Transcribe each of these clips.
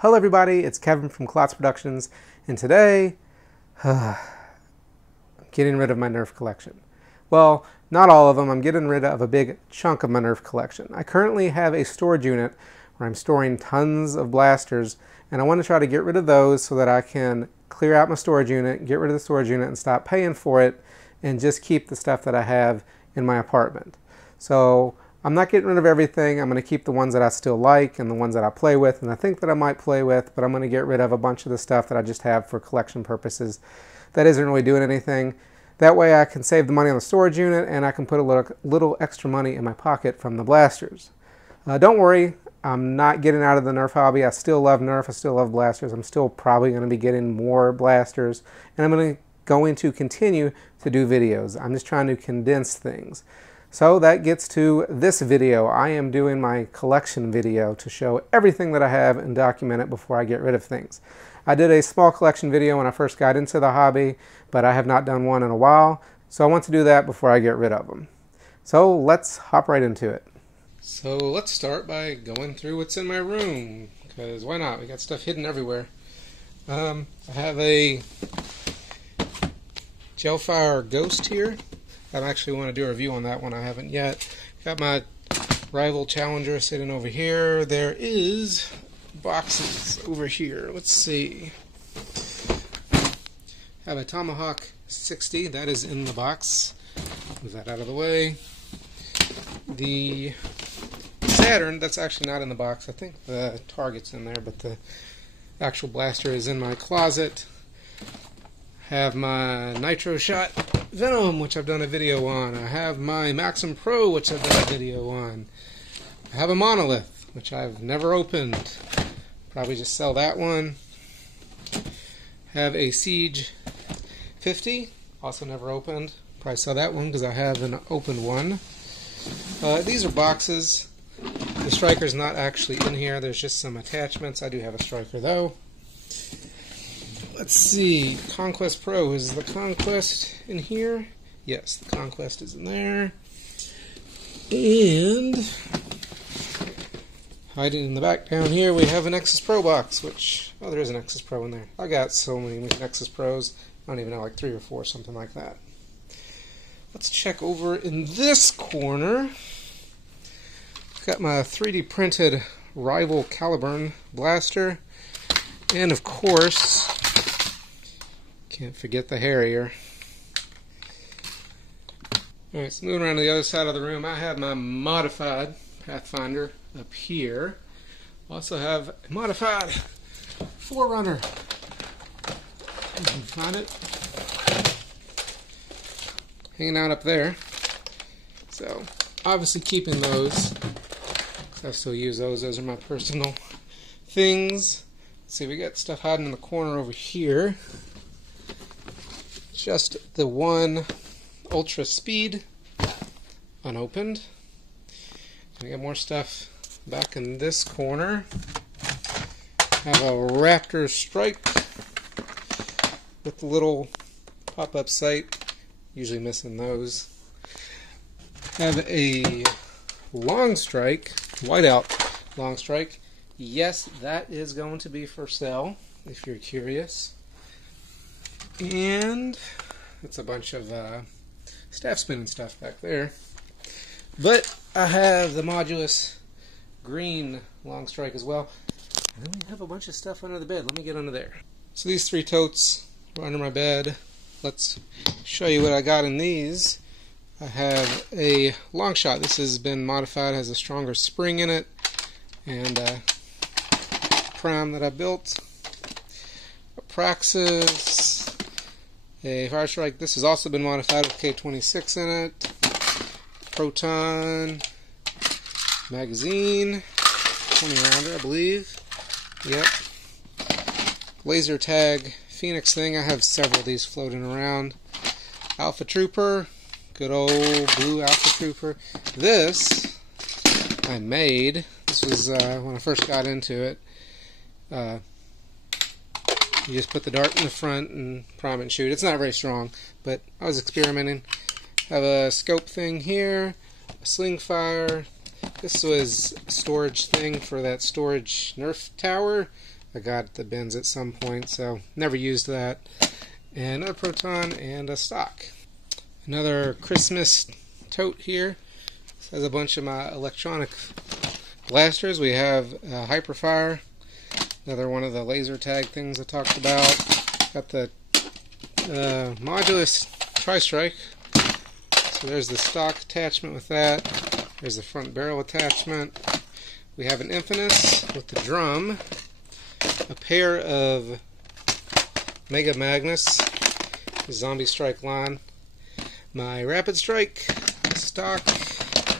Hello everybody, it's Kevin from KlotzProductions, and today I'm getting rid of my Nerf collection. Well, not all of them. I'm getting rid of a big chunk of my Nerf collection. I currently have a storage unit where I'm storing tons of blasters, and I want to try to get rid of those so that I can clear out my storage unit, get rid of the storage unit and stop paying for it, and just keep the stuff that I have in my apartment. So I'm not getting rid of everything. I'm going to keep the ones that I still like and the ones that I play with and I think that I might play with, but I'm going to get rid of a bunch of the stuff that I just have for collection purposes that isn't really doing anything. That way I can save the money on the storage unit and I can put a little extra money in my pocket from the blasters. Don't worry, I'm not getting out of the Nerf hobby. I still love Nerf. I still love blasters. I'm still probably going to be getting more blasters, and I'm going to continue to do videos. I'm just trying to condense things. So that gets to this video. I am doing my collection video to show everything that I have and document it before I get rid of things. I did a small collection video when I first got into the hobby, but I have not done one in a while, so I want to do that before I get rid of them. So let's hop right into it. So let's start by going through what's in my room, because why not? We got stuff hidden everywhere. I have a Gelfire Ghost here. I actually want to do a review on that one. I haven't yet. Got my rival Challenger sitting over here. There is boxes over here. Let's see. I have a Tomahawk 60. That is in the box. Move that out of the way. The Saturn, that's actually not in the box. I think the target's in there, but the actual blaster is in my closet. Have my Nitro Shot Venom, which I've done a video on. I have my Maxim Pro, which I've done a video on. I have a Monolith, which I've never opened. Probably just sell that one. Have a Siege 50, also never opened. Probably sell that one because I have an opened one. These are boxes. The Striker's not actually in here. There's just some attachments. I do have a Striker though. Let's see, Conquest Pro. Is the Conquest in here? Yes, the Conquest is in there. And hiding in the back down here, we have a Nexus Pro box, which, oh, there is a Nexus Pro in there. I got so many Nexus Pros. I don't even know, like 3 or 4, something like that. Let's check over in this corner. Got my 3D printed rival Caliburn blaster. And of course, can't forget the Harrier. Alright, so moving around to the other side of the room, I have my modified Pathfinder up here. Also have a modified Forerunner. You can find it hanging out up there. So, obviously keeping those, because I still use those. Those are my personal things. Let's see, we got stuff hiding in the corner over here. Just the one Ultra Speed unopened. I got more stuff back in this corner. Have a Raptor Strike with the little pop-up sight. Usually missing those. Have a Long Strike, whiteout Long Strike. Yes, that is going to be for sale if you're curious. And it's a bunch of staff spinning stuff back there. But I have the Modulus green Long Strike as well. And then we have a bunch of stuff under the bed. Let me get under there. So these 3 totes are under my bed. Let's show you what I got in these. I have a Long Shot. This has been modified, has a stronger spring in it, and a prime that I built. A Praxis. A Fire Strike. This has also been modified with K26 in it. Proton magazine, 20 rounder, I believe. Yep. Laser tag Phoenix thing. I have several of these floating around. Alpha Trooper, good old blue Alpha Trooper. This I made. This was when I first got into it. You just put the dart in the front and prime and shoot. It's not very strong, but I was experimenting. Have a scope thing here, a sling fire. This was a storage thing for that storage Nerf tower. I got at the bins at some point, so never used that. And another proton and a stock. Another Christmas tote here. This has a bunch of my electronic blasters. We have Hyperfire, another one of the laser tag things I talked about. Got the Modulus Tri-Strike. So there's the stock attachment with that. There's the front barrel attachment. We have an Infamous with the drum. A pair of Mega Magnus, Zombie Strike line. My Rapid Strike, stock,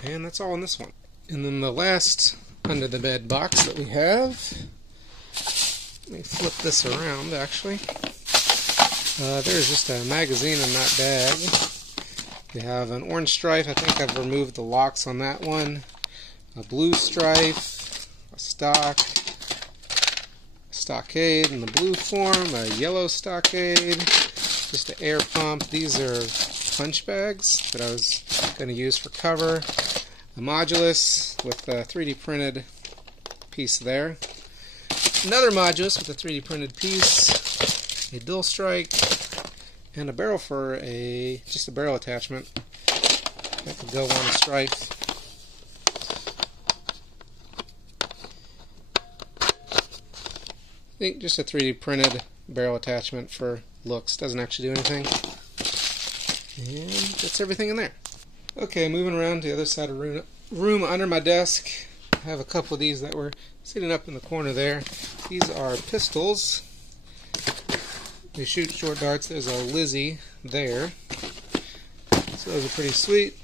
and that's all in this one. And then the last under the bed box that we have, let me flip this around actually. There's just a magazine in that bag. We have an orange strife. I think I've removed the locks on that one. A blue strife, a stock, stockade in the blue form, a yellow stockade, just an air pump. These are punch bags that I was going to use for cover. A Modulus with a 3D printed piece there. Another Modulus with a 3D printed piece. A dual strike. And a barrel for just a barrel attachment. That could go on a strife. I think just a 3D printed barrel attachment for looks. Doesn't actually do anything. And that's everything in there. Okay, moving around to the other side of the room under my desk. I have a couple of these that were sitting up in the corner there. These are pistols. They shoot short darts. There's a Lizzie there. So those are pretty sweet.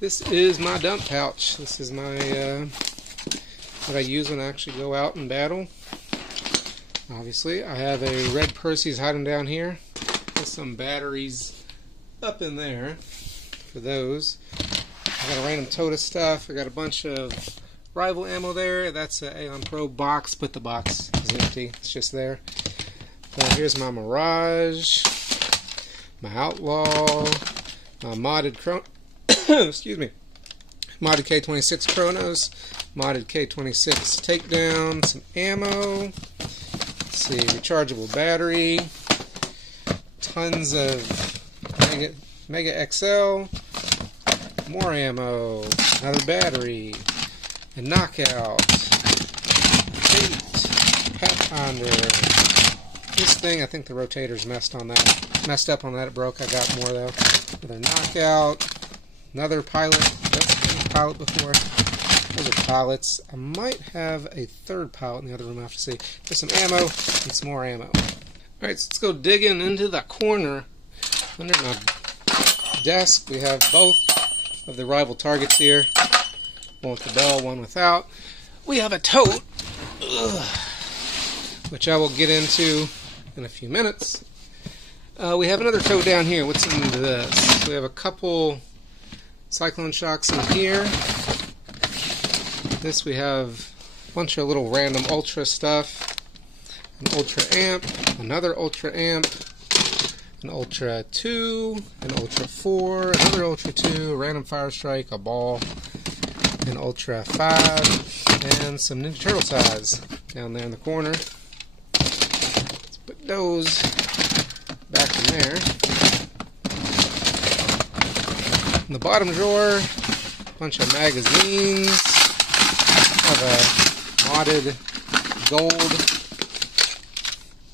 This is my dump pouch. This is my what I use when I actually go out and battle. Obviously, I have a red Percy's hiding down here with some batteries up in there for those. I got a random tote of stuff. I got a bunch of rival ammo there. That's an Aeon Pro box, but the box is empty. It's just there. Here's my Mirage, my Outlaw, my modded excuse me, modded K26 Chronos, modded K26 Takedown, some ammo. Let's see, rechargeable battery, tons of Mega XL, more ammo, another battery, a knockout, Tate, Pathfinder. This thing, I think the rotator's messed up on that. It broke. I got more though. Another knockout, another pilot. That's been a pilot before. Those are pilots. I might have a third pilot in the other room. I have to see. There's some ammo and some more ammo. Alright, so let's go digging into the corner under my desk. We have both of the rival targets here. One with the bell, one without. We have a tote, which I will get into in a few minutes. We have another tote down here. What's in this? We have a couple Cyclone Shocks in here. This we have a bunch of little random Ultra stuff. An Ultra Amp, another Ultra Amp, an Ultra 2, an Ultra 4, another Ultra 2, a random Fire Strike, a ball, an Ultra 5, and some Ninja Turtle size down there in the corner. Let's put those back in there. In the bottom drawer, a bunch of magazines. I have a modded gold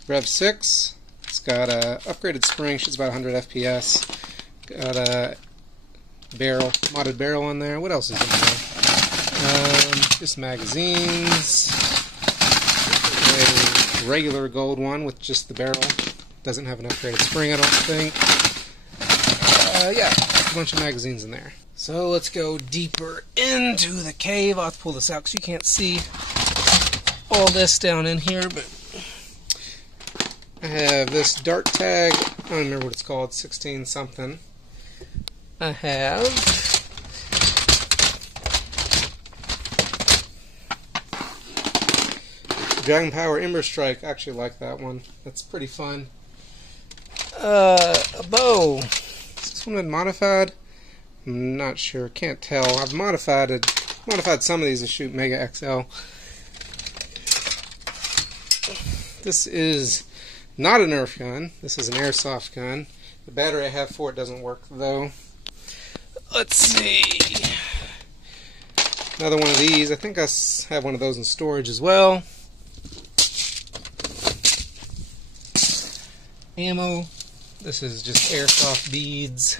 Rev 6. It's got a upgraded spring, shoots about 100 FPS. Got a barrel, modded barrel in there. What else is in there? Just magazines. A regular gold one with just the barrel. Doesn't have an upgraded spring, I don't think. Yeah, a bunch of magazines in there. So let's go deeper into the cave. I'll have to pull this out because you can't see all this down in here, but I have this dart tag. I don't remember what it's called, 16 something. I have Dragon Power Ember Strike. I actually like that one. That's pretty fun. A bow. Is this one been modified? I'm not sure. Can't tell. I've modified some of these to shoot Mega XL. this is not a Nerf gun. This is an airsoft gun. The battery I have for it doesn't work, though. Let's see. Another one of these. I think I have one of those in storage as well. Ammo. This is just airsoft beads.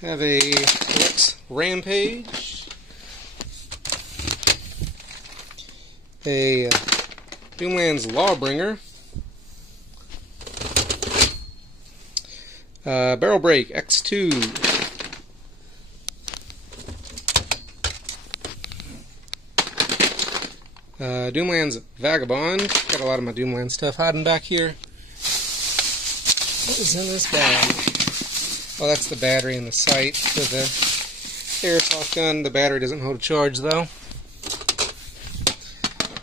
Have a Rex Rampage. A Doomlands Lawbringer. Barrel Break X2. Doomlands Vagabond. Got a lot of my Doomland stuff hiding back here. What is in this bag? Oh, that's the battery and the sight for the airsoft gun. The battery doesn't hold a charge, though.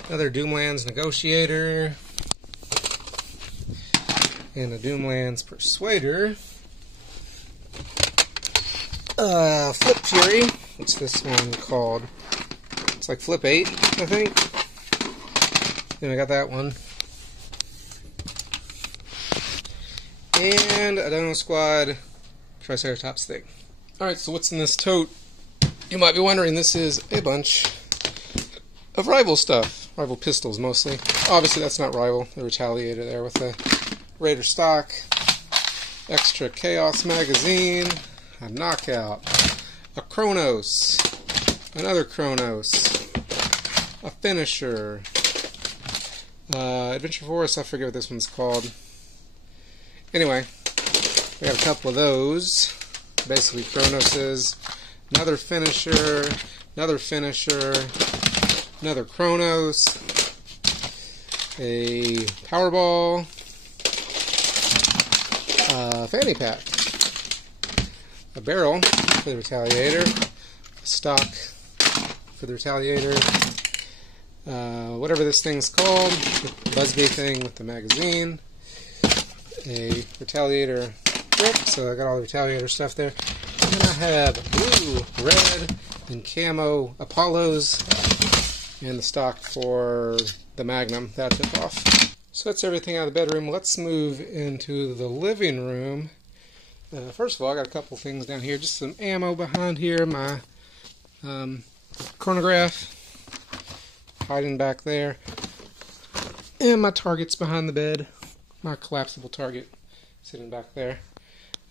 Another Doomlands Negotiator. And a Doomlands Persuader. Flip Fury. What's this one called? It's like Flip 8, I think. Then I got that one. And a Dino Squad Triceratops thing. Alright, so what's in this tote? You might be wondering, this is a bunch of Rival stuff. Rival pistols, mostly. Obviously, that's not Rival. The Retaliator there with the Raider stock. Extra Chaos magazine. A Knockout. A Kronos. Another Kronos. A Finisher. Adventure Force, I forget what this one's called. Anyway, we got a couple of those. Basically Kronoses. Another Finisher. Another Finisher. Another Kronos. A Powerball. Fanny pack. A barrel for the Retaliator. A stock for the Retaliator. Whatever this thing's called, the Busby thing with the magazine, a Retaliator grip, so I got all the Retaliator stuff there. And then I have blue, red, and camo Apollos, and the stock for the Magnum that I took off. So that's everything out of the bedroom. Let's move into the living room. First of all, I got a couple things down here, just some ammo behind here, my chronograph hiding back there, and my target's behind the bed, my collapsible target sitting back there.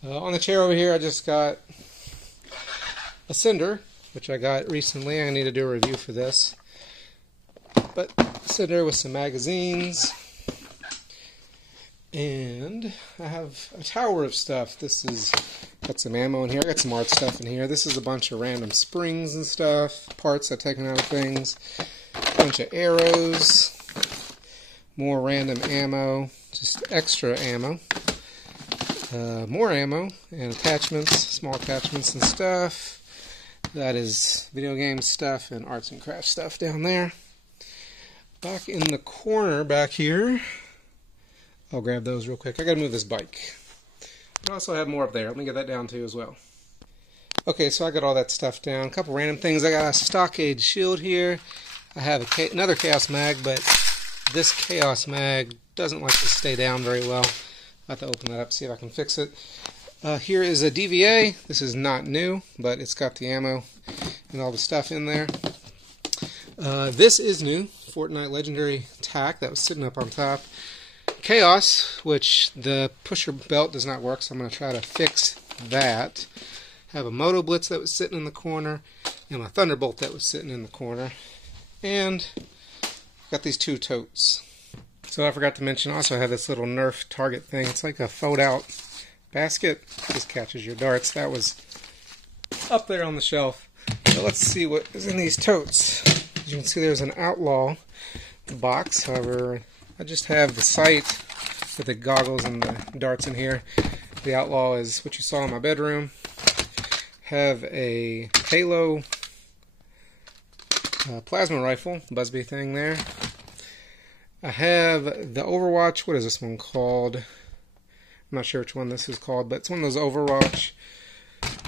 On the chair over here I just got a Cinder, which I got recently. I need to do a review for this, but Cinder with some magazines, and I have a tower of stuff. This is got some ammo in here. I got some art stuff in here. This is a bunch of random springs and stuff, parts I've taken out of things. Bunch of arrows, more random ammo, just extra ammo, more ammo, and attachments, small attachments and stuff. That is video game stuff and arts and crafts stuff down there. Back in the corner back here, I'll grab those real quick. I gotta move this bike. I also have more up there. Let me get that down too as well. Okay, so I got all that stuff down. A couple random things. I got a Stockade shield here. I have another Chaos Mag, but this Chaos Mag doesn't like to stay down very well. I have to open that up, see if I can fix it. Here is a DVA. This is not new, but it's got the ammo and all the stuff in there. This is new. Fortnite Legendary Tack that was sitting up on top. Chaos, which the pusher belt does not work, so I'm going to try to fix that. Have a Moto Blitz that was sitting in the corner, and my Thunderbolt that was sitting in the corner. And got these two totes. So I forgot to mention, also I have this little Nerf target thing. It's like a fold-out basket. Just catches your darts. That was up there on the shelf. So let's see what is in these totes. As you can see, there's an Outlaw box. However, I just have the sight with the goggles and the darts in here. The Outlaw is what you saw in my bedroom. Have a Halo plasma rifle, Busby thing there. I have the Overwatch, what is this one called? I'm not sure which one this is called, but it's one of those Overwatch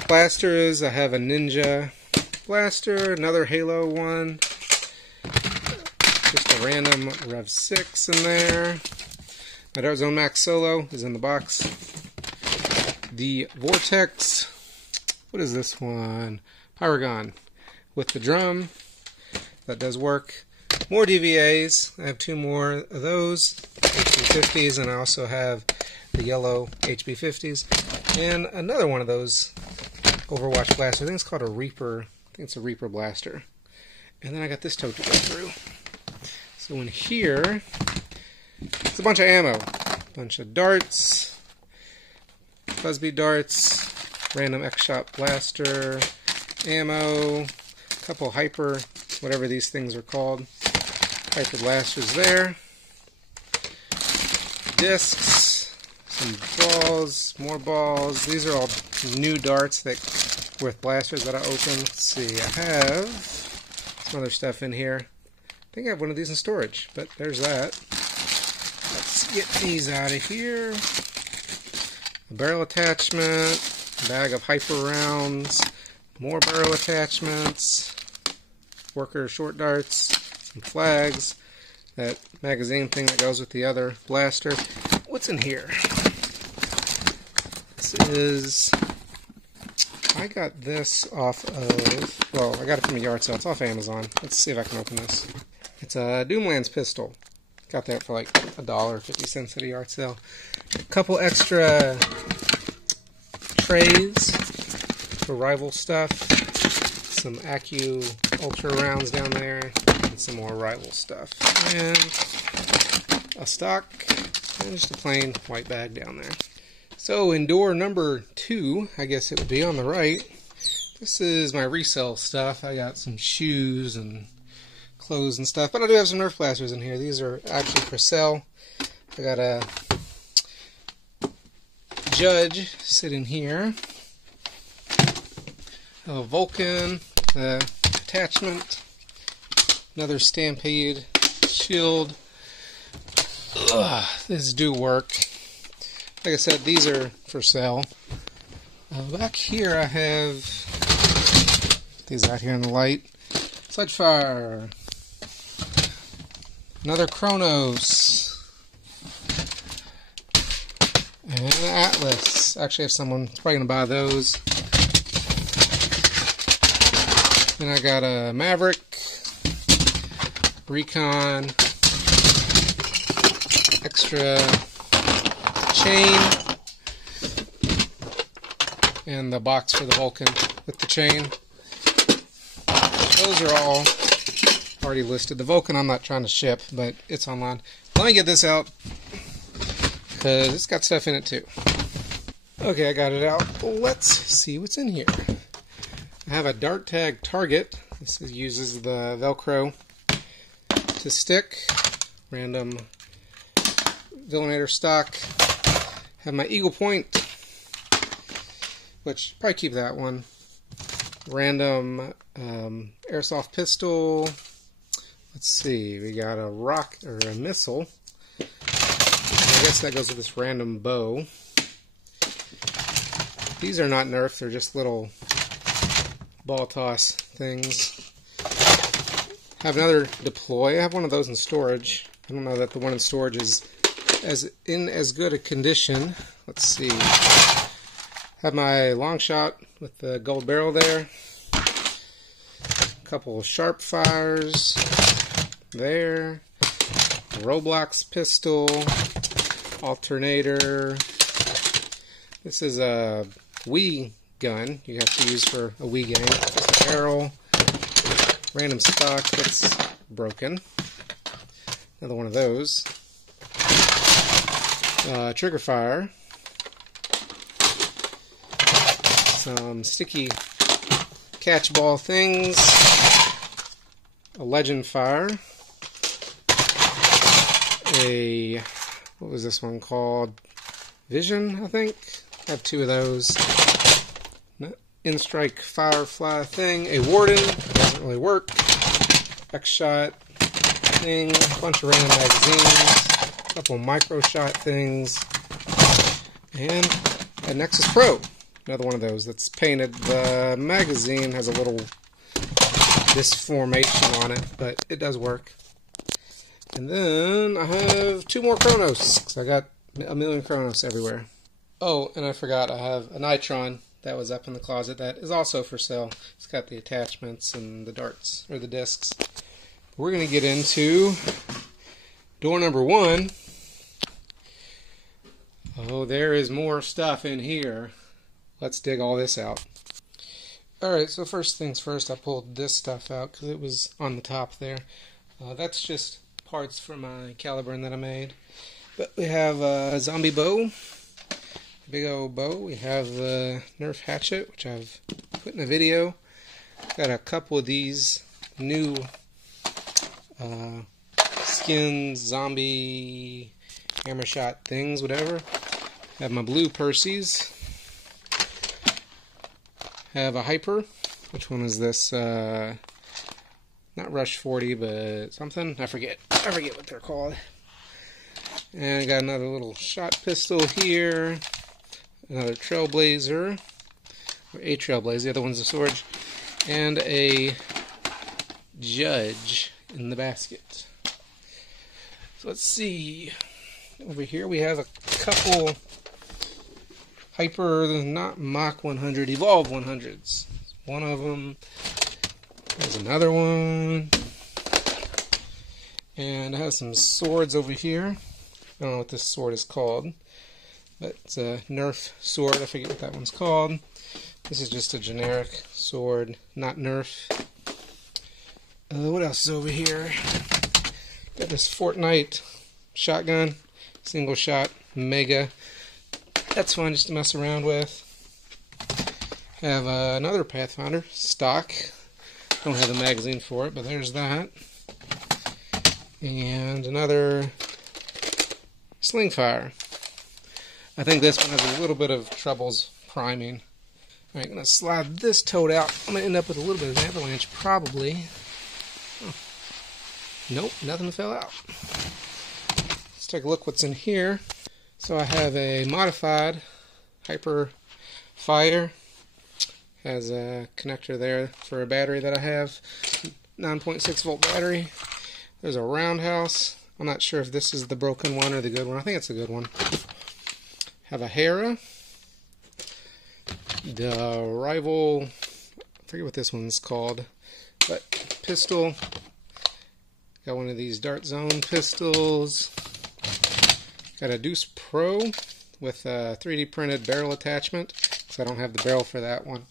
blasters. I have a Ninja blaster, another Halo one, just a random Rev 6 in there. My Dart Zone Max Solo is in the box. The Vortex, what is this one? Pyragon with the drum. That does work. More DVAs. I have 2 more of those, HB50s, and I also have the yellow HB50s. And another one of those Overwatch blaster. I think it's called a Reaper. I think it's a Reaper blaster. And then I got this tote to go through. So in here, it's a bunch of ammo. A bunch of darts, Fuzzbee darts, random X-Shot blaster, ammo, a couple hyper, whatever these things are called, hyper blasters there, discs, some balls, more balls. These are all new darts that with blasters that I opened. Let's see, I have some other stuff in here. I think I have one of these in storage, but there's that. Let's get these out of here. A barrel attachment, a bag of hyper rounds, more barrel attachments, worker short darts, some flags, that magazine thing that goes with the other blaster. What's in here? This is, I got this off of, well, I got it from a yard sale. It's off Amazon. Let's see if I can open this. It's a Doomlands pistol. Got that for like $1.50 at a yard sale. A couple extra trays for rival stuff. Some Accu Ultra rounds down there. And some more rival stuff. And a stock. And just a plain white bag down there. So in door number 2, I guess it would be on the right. This is my resale stuff. I got some shoes and clothes and stuff, but I do have some Nerf blasters in here. These are actually for sale. I got a Judge sitting here, a Vulcan attachment, another Stampede shield. Ugh, these do work. Like I said, these are for sale. Back here I have these out here in the light. Sledgefire. Another Kronos. And an Atlas. Actually, I have someone probably going to buy those. Then I got a Maverick, Recon, extra chain, and the box for the Vulcan with the chain. Those are all already listed. The Vulcan I'm not trying to ship, but it's online. Let me get this out because it's got stuff in it too. Okay, I got it out. Let's see what's in here. I have a Dart Tag Target. This uses the Velcro to stick. Random Villainator stock. Have my Eagle Point, which probably keep that one. Random airsoft pistol. Let's see, we got a rock or a missile. I guess that goes with this random bow. These are not Nerf, they're just little ball toss things. Have another deploy. I have one of those in storage. I don't know that the one in storage is as good a condition. Let's see. Have my long shot with the gold barrel there. A couple of sharp fires there. Roblox pistol. Alternator. This is a Wii gun you have to use for a Wii game. Just a barrel. Random stock that's broken. Another one of those. Trigger fire. Some sticky catch ball things. A legend fire. What was this one called? Vision, I think. I have 2 of those. In-strike firefly thing. A Warden. Doesn't really work. X-Shot thing. A bunch of random magazines. A couple micro shot things. And a Nexus Pro. Another one of those that's painted. The magazine has a little this formation on it, but it does work. And then I have 2 more Chronos, because I got a million Chronos everywhere. Oh, and I forgot, I have a Nitron that was up in the closet that is also for sale. It's got the attachments and the darts, or the discs. We're going to get into door number 1. Oh, there is more stuff in here. Let's dig all this out. Alright, so first things first, I pulled this stuff out because it was on the top there. That's just parts for my Caliburn that I made. But we have a zombie bow, a big old bow. We have the Nerf hatchet, which I've put in a video. Got a couple of these new skin zombie hammer shot things, whatever. Have my blue Percy's. Have a Hyper. Which one is this? Not Rush 40, but something. I forget what they're called. And I got another little shot pistol here. Another Trailblazer. Or a Trailblazer. The other one's a sword. And a Judge in the basket. So let's see. Over here we have a couple Hyper, not Mach 100, Evolve 100s. One of them. There's another one. And I have some swords over here. I don't know what this sword is called. But it's a Nerf sword. I forget what that one's called. This is just a generic sword, not Nerf. What else is over here? Got this Fortnite shotgun. Single shot. Mega. That's fun just to mess around with. Have another Pathfinder. Stock. Don't have the magazine for it, but there's that. And another Slingfire. I think this one has a little bit of troubles priming. Alright, I'm going to slide this tote out. I'm going to end up with a little bit of avalanche, probably. Oh. Nope, nothing fell out. Let's take a look what's in here. So I have a modified Hyper Fire. Has a connector there for a battery that I have. 9.6 volt battery. There's a roundhouse. I'm not sure if this is the broken one or the good one. I think it's a good one. Have a Hera. The Rival, I forget what this one's called, but pistol. Got one of these Dart Zone pistols. Got a Deuce Pro with a 3D printed barrel attachment, because I don't have the barrel for that one.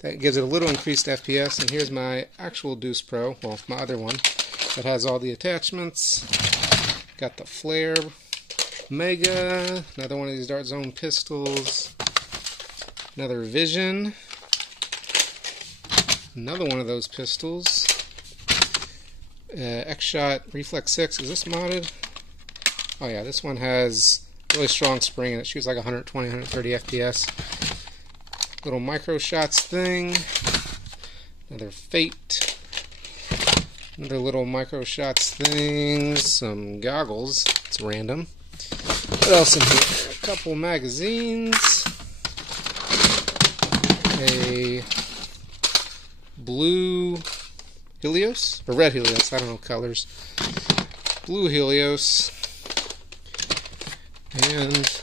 That gives it a little increased FPS, and here's my actual Deuce Pro, well, my other one, that has all the attachments. Got the Flare Mega, another one of these Dart Zone pistols, another Vision, another one of those pistols, X-Shot Reflex 6, is this modded? Oh yeah, this one has really strong spring and it shoots like 120, 130 FPS. Little micro shots thing. Another Fate. Another little micro shots thing. Some goggles. It's random. What else in here? A couple magazines. A blue Helios? Or red Helios, I don't know colors. Blue Helios. And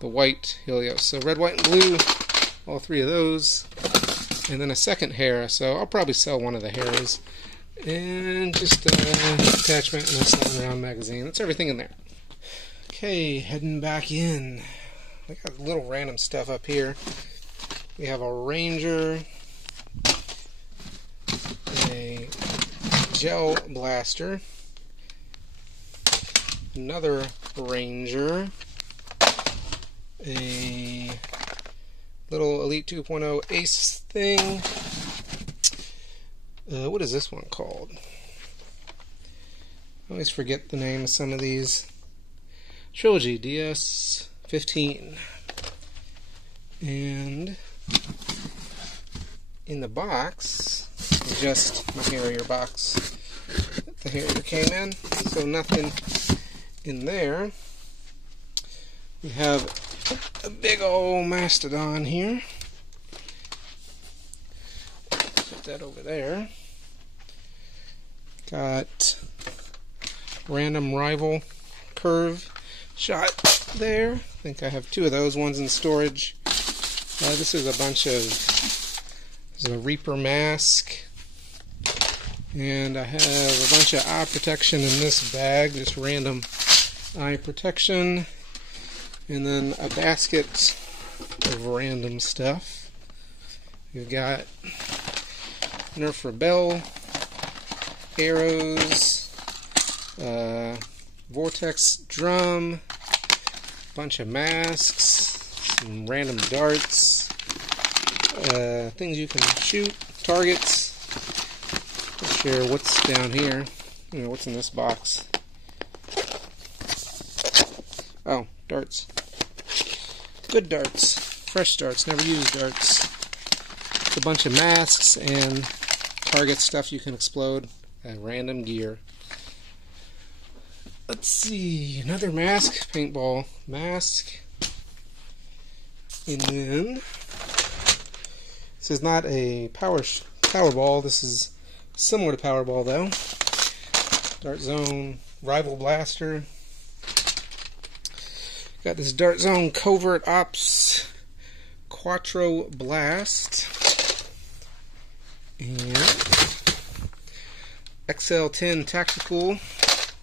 the white Helios. So red, white, and blue, all 3 of those. And then a second Hera, so I'll probably sell one of the Heras. And just an attachment and a sliding around magazine. That's everything in there. Okay, heading back in. I got little random stuff up here. We have a Ranger, a Gel Blaster, another Ranger, a little Elite 2.0 Ace thing. What is this one called? I always forget the name of some of these. Trilogy DS15. And in the box, just my Harrier box that the Harrier came in, so nothing in there. We have a big old Mastodon here. that over there. Got random rival curve shot there. I think I have 2 of those ones in storage. This is a bunch of, this is a Reaper mask, and I have a bunch of eye protection in this bag, just random eye protection, and then a basket of random stuff. We've got Nerf Rebel arrows, Vortex drum, bunch of masks, some random darts, things you can shoot, targets. Not sure what's down here. You know, what's in this box? Oh, darts. Good darts. Fresh darts. Never used darts. It's a bunch of masks and target stuff you can explode. Random gear. Let's see. Another mask. Paintball mask. And then this is not a Powerball. This is similar to Powerball though. Dart Zone Rival Blaster. Got this Dart Zone Covert Ops Quattro Blast. And XL10 Tactical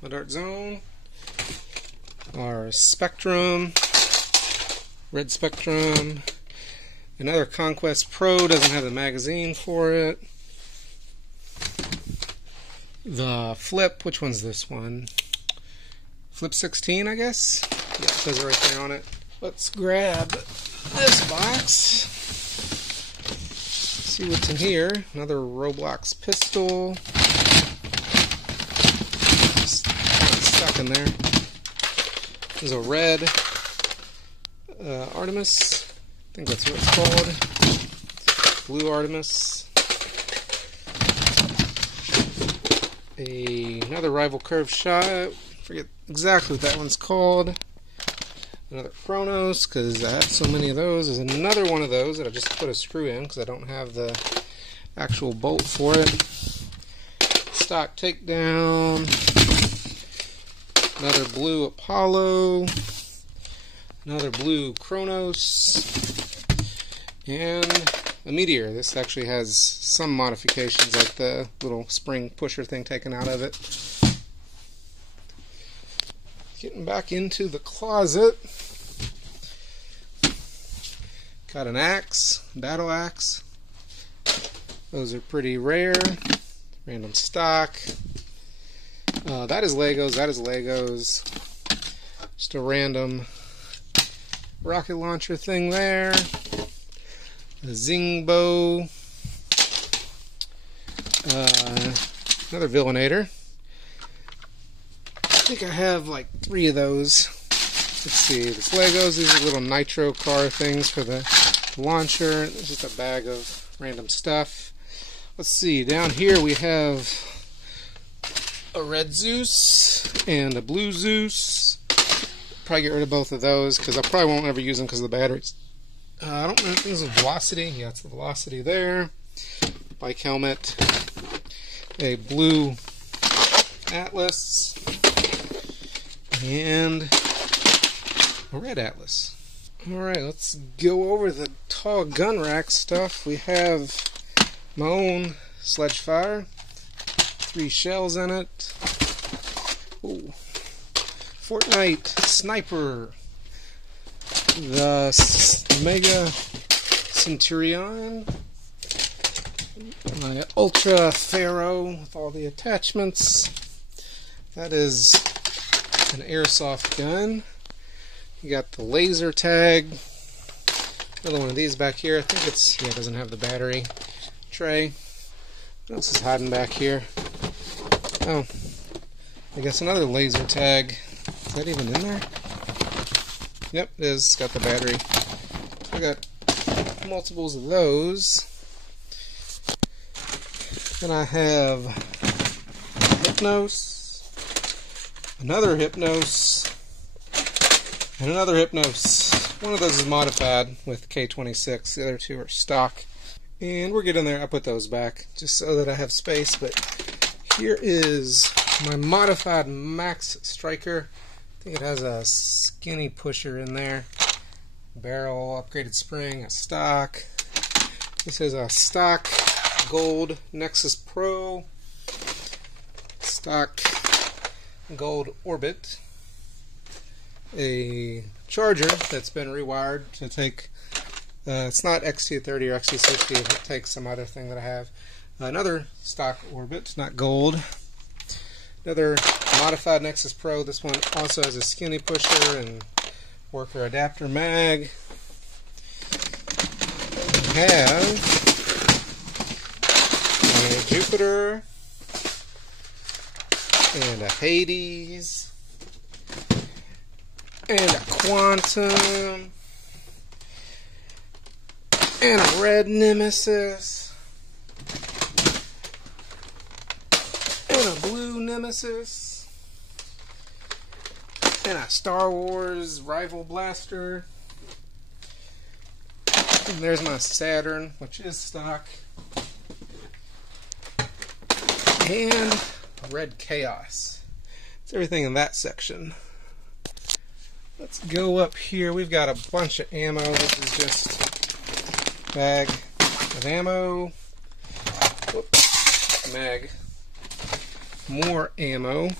Dart Zone. Our Spectrum. Red Spectrum. Another Conquest Pro, doesn't have the magazine for it. The Flip, which one's this one? Flip 16, I guess? Yeah, it says it right there on it. Let's grab this box. See what's in here. Another Roblox pistol. Just kind of stuck in there. There's a red Artemis. I think that's what it's called. Blue Artemis. Another rival curve shot. Forget exactly what that one's called. Another Chronos, because I have so many of those. There's another one of those that I just put a screw in because I don't have the actual bolt for it. Stock Takedown. Another blue Apollo. Another blue Chronos. And a Meteor. This actually has some modifications, like the little spring pusher thing taken out of it. Getting back into the closet. Got an axe, battle axe. Those are pretty rare. Random stock. That is Legos, that is Legos. Just a random rocket launcher thing there. A Zingbo. Another Villainator. I think I have like 3 of those. Let's see, this Legos, these are little nitro car things for the launcher. It's just a bag of random stuff. Let's see, down here we have a red Zeus and a blue Zeus. Probably get rid of both of those because I probably won't ever use them because of the batteries. I don't know if this is Velocity. Yeah, it's the Velocity there. Bike helmet. A blue Atlas. And a red Atlas. Alright, let's go over the tall gun rack stuff. We have my own sledge fire. 3 shells in it. Ooh. Fortnite Sniper. The Mega Centurion. My Ultra Pharaoh with all the attachments. That is an airsoft gun. You got the laser tag. Another one of these back here. I think it's, yeah, it doesn't have the battery tray. What else is hiding back here? Oh, I guess another laser tag. Is that even in there? Yep, it is. It's got the battery. I got multiples of those. Then I have Hypnos, another Hypnos, and another Hypnos. One of those is modified with K26. The other 2 are stock. And we're getting there. I put those back just so that I have space, but here is my modified Max Striker. I think it has a skinny pusher in there. Barrel, upgraded spring, a stock. This is a stock gold Nexus Pro. Stock gold Orbit. A charger that's been rewired to take, it's not XT30 or XT60, it takes some other thing that I have. Another stock Orbit, not gold. Another modified Nexus Pro. This one also has a skinny pusher and worker adapter mag. We have a Jupiter and a Hades and a Quantum and a red Nemesis and a blue Nemesis and a Star Wars rival blaster. And there's my Saturn, which is stock, and a red Chaos. That's everything in that section. Let's go up here. We've got a bunch of ammo. This is just a bag of ammo. Whoops. Mag. More ammo.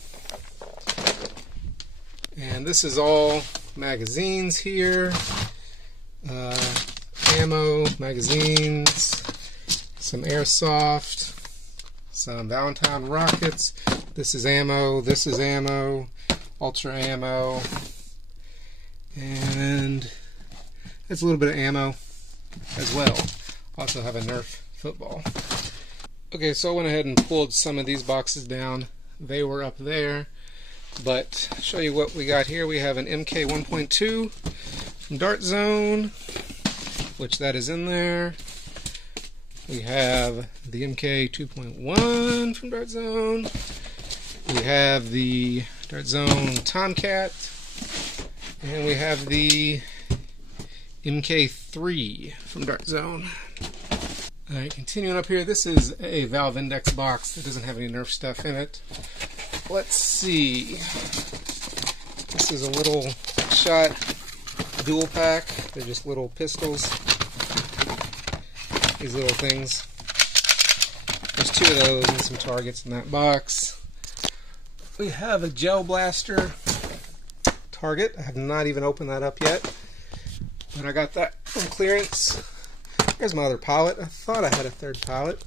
And this is all magazines here. Ammo, magazines, some airsoft, some Valentine rockets. This is ammo, ultra ammo, and it's a little bit of ammo as well. Also have a Nerf football. Okay, so I went ahead and pulled some of these boxes down. They were up there, but I'll show you what we got here. We have an MK 1.2 from Dart Zone, which that is in there. We have the MK 2.1 from Dart Zone. We have the Dart Zone Tomcat. And we have the MK3 from Dart Zone. Alright, continuing up here, this is a Valve Index box that doesn't have any Nerf stuff in it. Let's see. This is a little shot dual pack. They're just little pistols. These little things. There's two of those and some targets in that box. We have a gel blaster target. I have not even opened that up yet, but I got that from clearance. Here's my other pallet. I thought I had a third pallet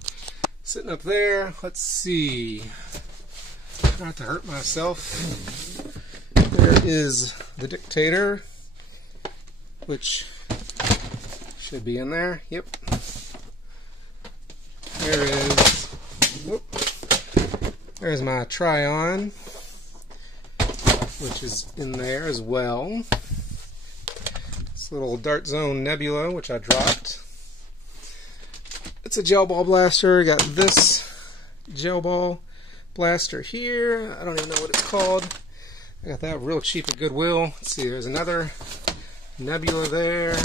sitting up there. Let's see. Not to hurt myself. There is the Dictator, which should be in there. Yep. There is. Whoop. There's my Try-On, which is in there as well. This little Dart Zone Nebula, which I dropped. It's a gel ball blaster. Got this gel ball blaster here. I don't even know what it's called. I got that real cheap at Goodwill. Let's see, there's another Nebula there.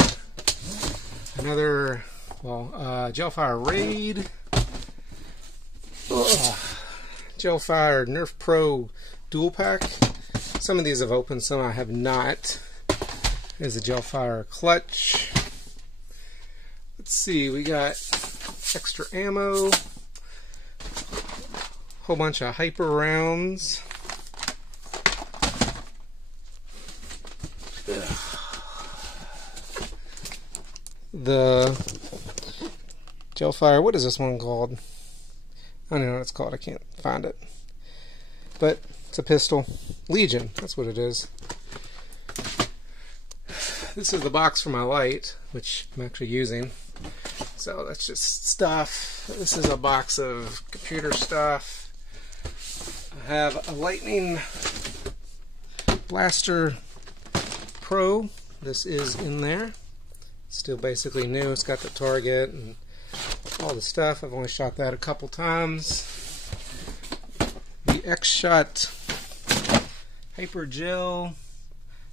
Another, well, Gelfire Raid. Gelfire Nerf Pro Dual Pack. Some of these have opened, some I have not. There's a Gelfire Clutch. Let's see, we got extra ammo. Whole bunch of hyper rounds. The Gelfire, what is this one called? I don't know what it's called, I can't find it. But it's a pistol. Legion, that's what it is. This is the box for my light, which I'm actually using. So that's just stuff. This is a box of computer stuff. I have a Lightning Blaster Pro. This is in there. It's still basically new. It's got the target and all the stuff. I've only shot that a couple times. The X-Shot Hyper Gel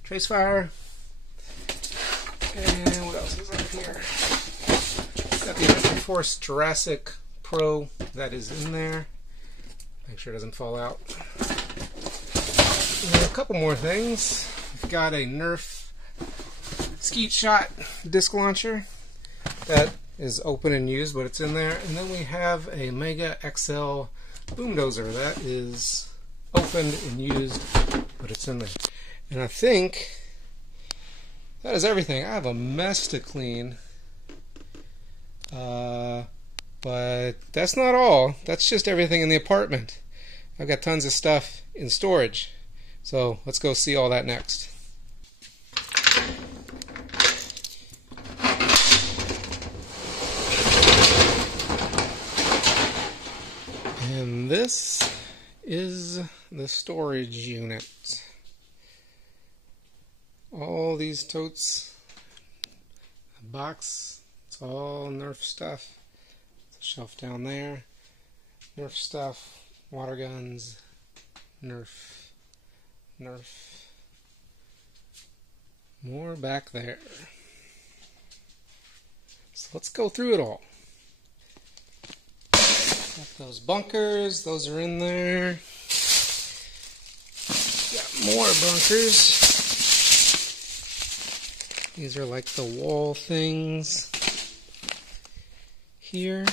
Tracefire. And what else is up here? Got the Adventure Force Jurassic Pro that is in there. Make sure it doesn't fall out. And a couple more things. We've got a Nerf Skeet Shot disc launcher that is open and used, but it's in there. And then we have a Mega XL boom dozer that is opened and used, but it's in there. And I think that is everything. I have a mess to clean, but that's not all. That's just everything in the apartment. I've got tons of stuff in storage, so let's go see all that next. And this is the storage unit. All these totes, a box, it's all Nerf stuff. There's a shelf down there, Nerf stuff, water guns, Nerf, more back there. So let's go through it all. Got those bunkers, those are in there. Got more bunkers. These are like the wall things. Here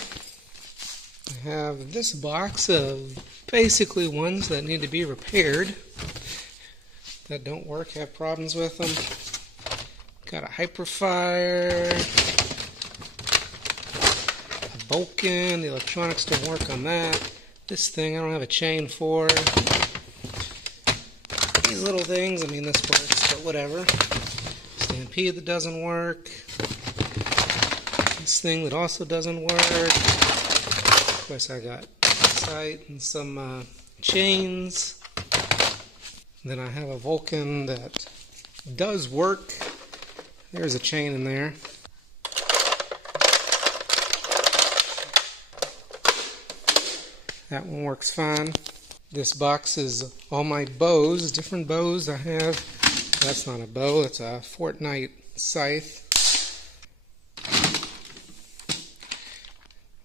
I have this box of basically ones that need to be repaired, that don't work, have problems with them. Got a Hyperfire, a Vulcan, the electronics don't work on that. This thing I don't have a chain for. These little things, I mean this works, but whatever. Stampede that doesn't work. This thing that also doesn't work. Of course I got sight and some chains. Then I have a Vulcan that does work. There's a chain in there. That one works fine. This box is all my bows, different bows I have. That's not a bow, it's a Fortnite scythe.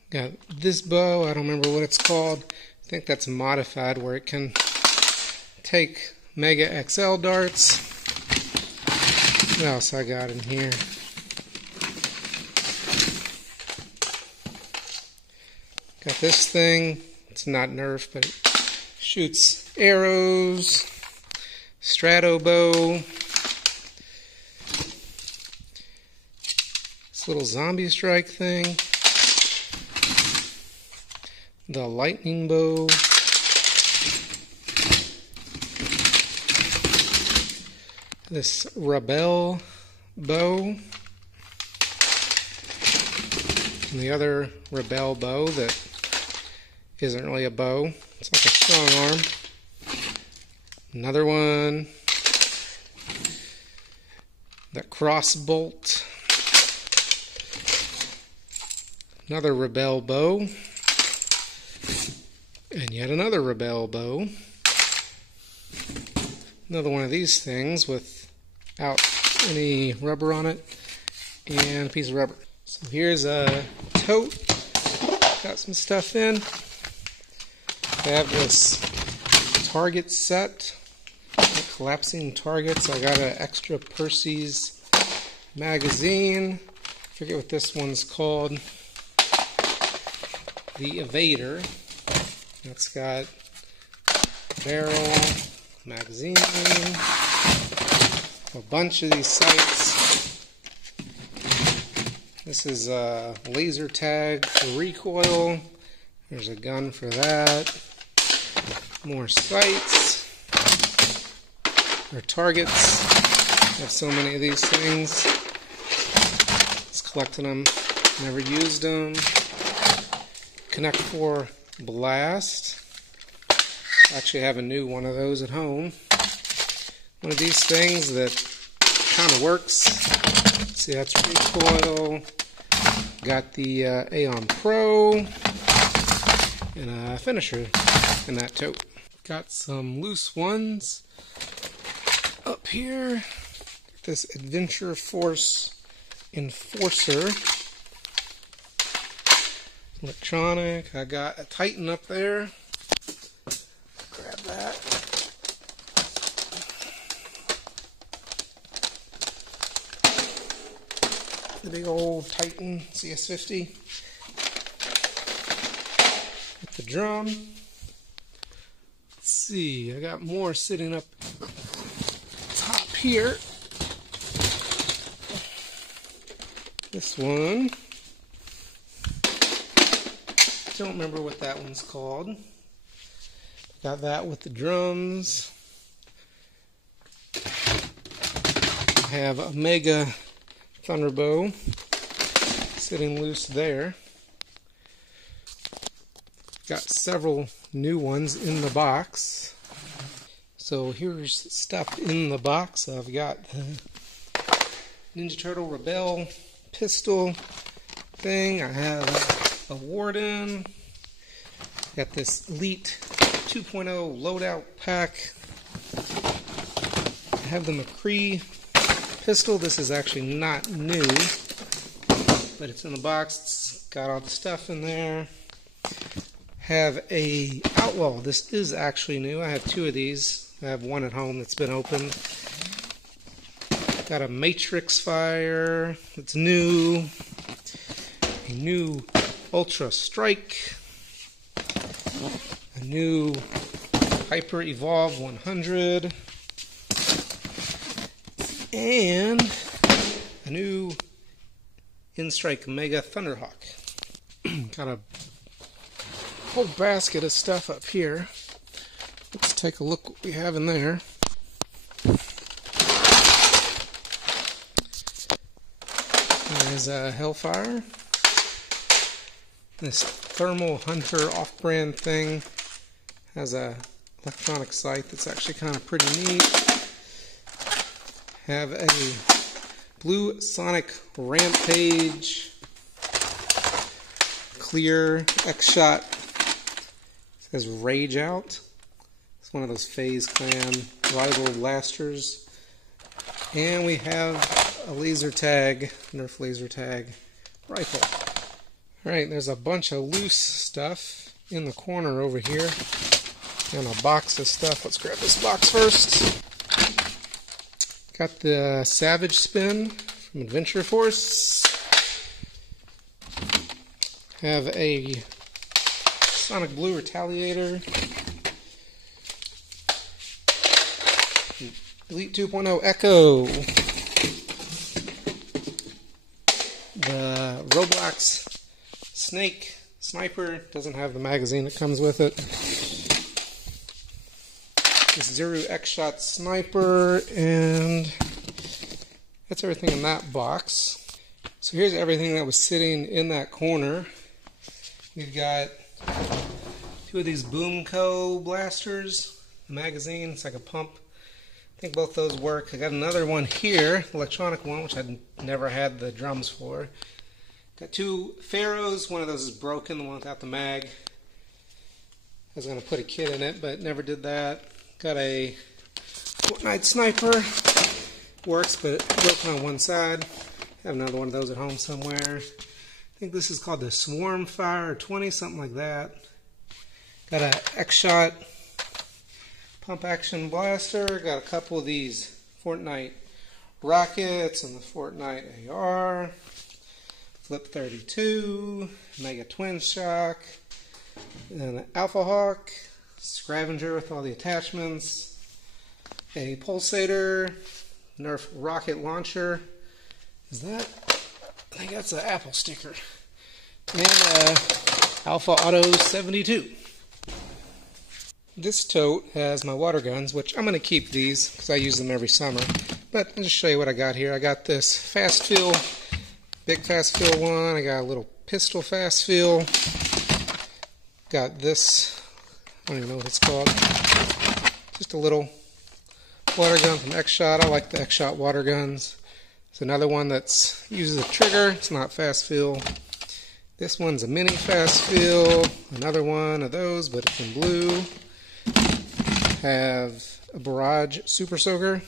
Got this bow, I don't remember what it's called. I think that's modified, where it can take Mega XL darts. What else I got in here? Got this thing. It's not Nerf, but it shoots arrows. Strato bow. This little zombie strike thing. The lightning bow. This Rebel bow. And the other Rebel bow that isn't really a bow. It's like a strong arm. Another one. The crossbolt. Another Rebel bow. And yet another Rebel bow. Another one of these things without any rubber on it. And a piece of rubber. So here's a tote. Got some stuff in. I have this target set. Collapsing targets. I got an extra Percy's magazine. I forget what this one's called. The Evader. It's got barrel, magazine, a bunch of these sights. This is a laser tag for recoil. There's a gun for that. More sights. Or targets. I have so many of these things. Just collecting them. Never used them. Connect 4 blast. Actually, I have a new one of those at home. One of these things that kind of works. See, that's recoil. Got the Aeon Pro and a finisher in that tote. Got some loose ones up here. This Adventure Force Enforcer. electronic. I got a Titan up there. Grab that. The big old Titan CS50 with the drum. Let's see, I got more sitting up top here. This one, don't remember what that one's called. Got that with the drums. I have a Mega Thunderbow sitting loose there. Got several new ones in the box. So here's stuff in the box. I've got the Ninja Turtle Rebel pistol thing. I have a Warden. Got this Elite 2.0 loadout pack. I have the McCree pistol. This is actually not new, but it's in the box. It's got all the stuff in there. Have a Outlaw. This is actually new. I have two of these. I have one at home that's been opened. Got a Matrix Fire. It's new. A new Ultra Strike. A new Hyper Evolve 100. And a new InStrike Mega Thunderhawk. Got a whole basket of stuff up here. Let's take a look what we have in there. There's a Hellfire. This Thermal Hunter off-brand thing has a electronic sight that's actually kind of pretty neat. Have a Blue Sonic Rampage clear X-Shot. It says Rage Out. It's one of those Phase Clan rival blasters. And we have a laser tag, Nerf laser tag rifle. Alright, there's a bunch of loose stuff in the corner over here. And a box of stuff. Let's grab this box first. Got the Savage Spin from Adventure Force. Have a Sonic Blue Retaliator. Elite 2.0 Echo. The Roblox Snake Sniper. Doesn't have the magazine that comes with it. This Zero X-Shot Sniper, and that's everything in that box. So here's everything that was sitting in that corner. We've got two of these Boomco blasters. The magazine, it's like a pump. I think both those work. I got another one here, electronic one, which I'd never had the drums for. Got two Pharaohs. One of those is broken, the one without the mag. I was going to put a kit in it, but never did that. Got a Fortnite Sniper. Works, but it's broken on one side. I have another one of those at home somewhere. I think this is called the Swarm Fire 20, something like that. Got an X-Shot pump action blaster. Got a couple of these Fortnite rockets and the Fortnite AR. Flip 32, Mega Twin Shock, and an Alpha Hawk, Scavenger with all the attachments, a Pulsator, Nerf rocket launcher. Is that? I think that's an Apple sticker. And Alpha Auto 72. This tote has my water guns, which I'm going to keep these because I use them every summer. But I'll just show you what I got here. I got this fast fill, big fast fill one. I got a little pistol fast fill. Got this, I don't even know what it's called. Just a little water gun from X-Shot. I like the X-Shot water guns. It's another one that uses a trigger. It's not fast fill. This one's a mini fast fill. Another one of those, but it's in blue. Have a Barrage Super Soaker.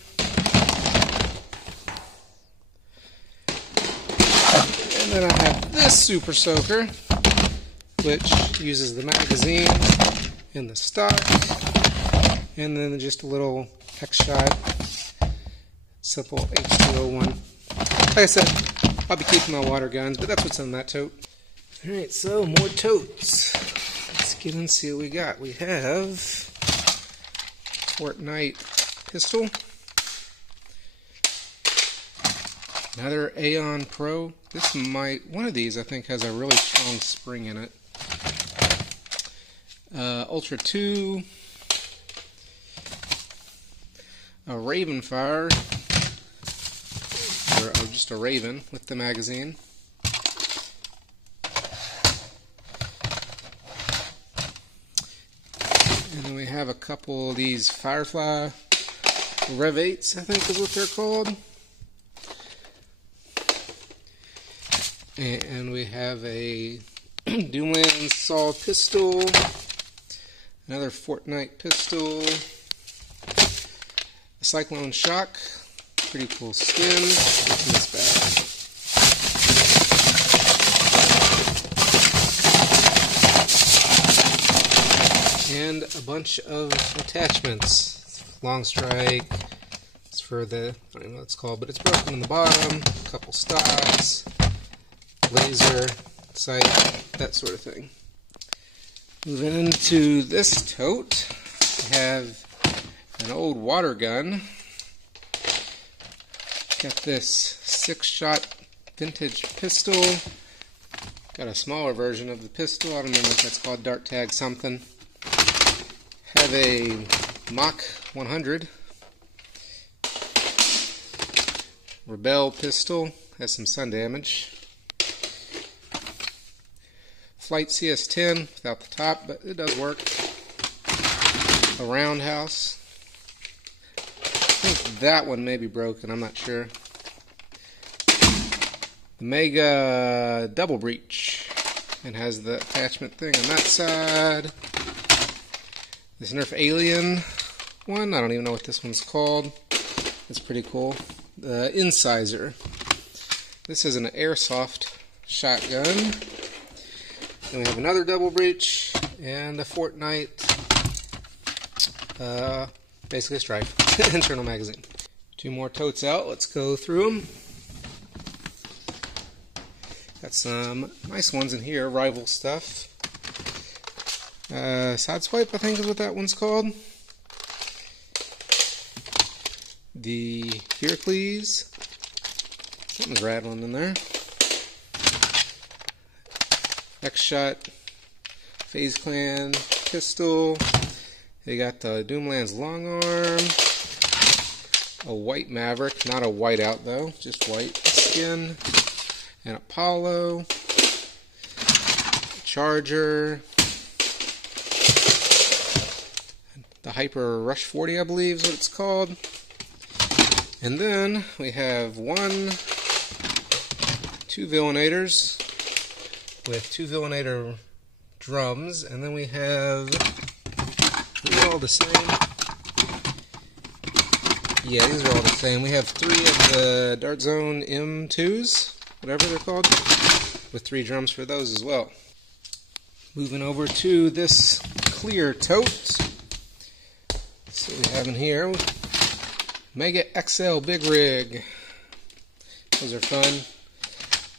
And then I have this Super Soaker. which uses the magazine in the stock, and then just a little X-Shot simple H201. Like I said, I'll be keeping my water guns, but that's what's in that tote. Alright, so more totes. Let's get and see what we got. We have Fortnite pistol. Another Aeon Pro. One of these I think has a really strong spring in it. Ultra 2. A Raven Fire. Or just a Raven with the magazine. And then we have a couple of these Firefly Rev 8s, I think is what they're called. And we have a Doomland Saw pistol, another Fortnite pistol, a Cyclone Shock, pretty cool skin. What's in this bag? And a bunch of attachments. Long strike. It's for the, I don't even know what it's called, but it's broken in the bottom. A couple stocks. Laser, sight, that sort of thing. Moving into this tote, we have an old water gun. Got this 6-shot vintage pistol. Got a smaller version of the pistol. I don't remember if that's called Dart Tag something. Have a Mach 100. Rebel pistol. Has some sun damage. Flight CS10 without the top, but it does work. A roundhouse. I think that one may be broken, I'm not sure. The Mega Double Breach, and has the attachment thing on that side. This Nerf Alien one, I don't even know what this one's called. It's pretty cool. The Incisor. This is an airsoft shotgun. Then we have another Double Breach, and a Fortnite, basically a stripe, internal magazine. Two more totes out, let's go through them. Got some nice ones in here, rival stuff. Sideswipe, I think is what that one's called. The Heracles, something's rattling in there. X-Shot, FaZe Clan pistol. They got the Doomland's long arm. A white Maverick, not a whiteout though, just white skin. An Apollo. A Charger. The Hyper Rush 40, I believe is what it's called. And then we have two Villainators with two Villainator drums, and then we have, these are all the same. Yeah, these are all the same. We have 3 of the Dart Zone M2s, whatever they're called, with 3 drums for those as well. Moving over to this clear tote. Let's see what we have in here. Mega XL Big Rig. Those are fun.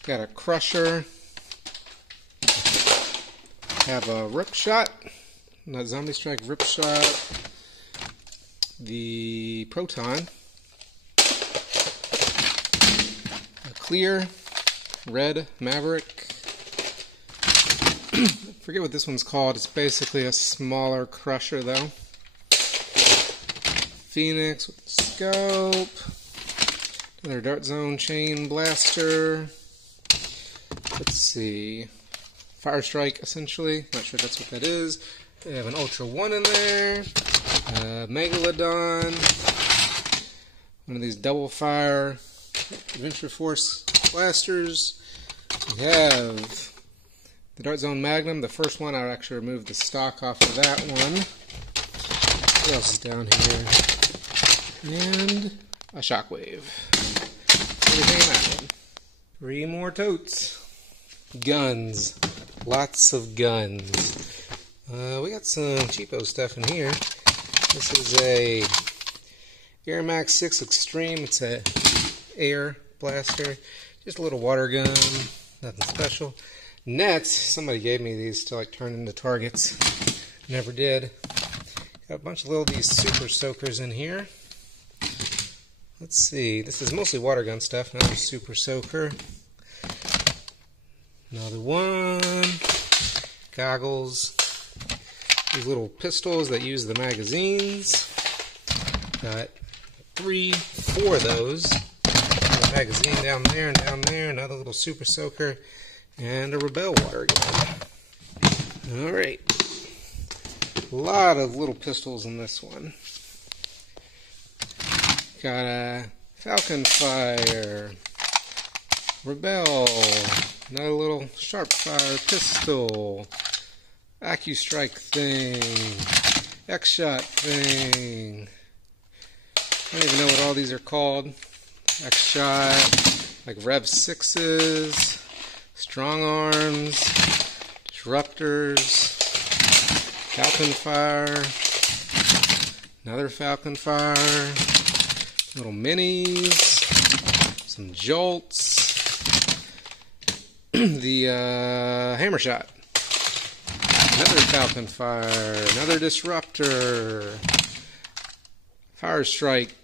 Got a Crusher. Have a Rip Shot, not Zombie Strike, Rip Shot, the Proton, a clear red Maverick. I forget what this one's called. It's basically a smaller Crusher though. Phoenix with the scope, another Dart Zone chain blaster. Let's see. Fire Strike, essentially. Not sure if that's what that is. They have an Ultra 1 in there. Megalodon. One of these double fire Adventure Force blasters. We have the Dart Zone Magnum. The first one, I actually removed the stock off of that one. What else is down here? And a Shockwave. Everything in that one. 3 more totes. Guns. Lots of guns. We got some cheapo stuff in here. This is a Air Max 6 Extreme. It's a air blaster. Just a little water gun. Nothing special. Nets. Somebody gave me these to like turn into targets. Never did. Got a bunch of little these super soakers in here. Let's see. This is mostly water gun stuff. Another super soaker. Another one. Goggles. These little pistols that use the magazines. Got 4 of those. A magazine down there and down there. Another little super soaker. And a Rebel water gun. Alright. A lot of little pistols in this one. Got a Falcon Fire. Rebel. Another little sharp fire pistol. AccuStrike thing. X-Shot thing. I don't even know what all these are called. X-Shot. Like Rev 6s. Strong Arms. Disruptors. Falcon Fire. Another Falcon Fire. Little minis. Some jolts. The hammer shot. Another Falcon Fire. Another disruptor. Fire strike.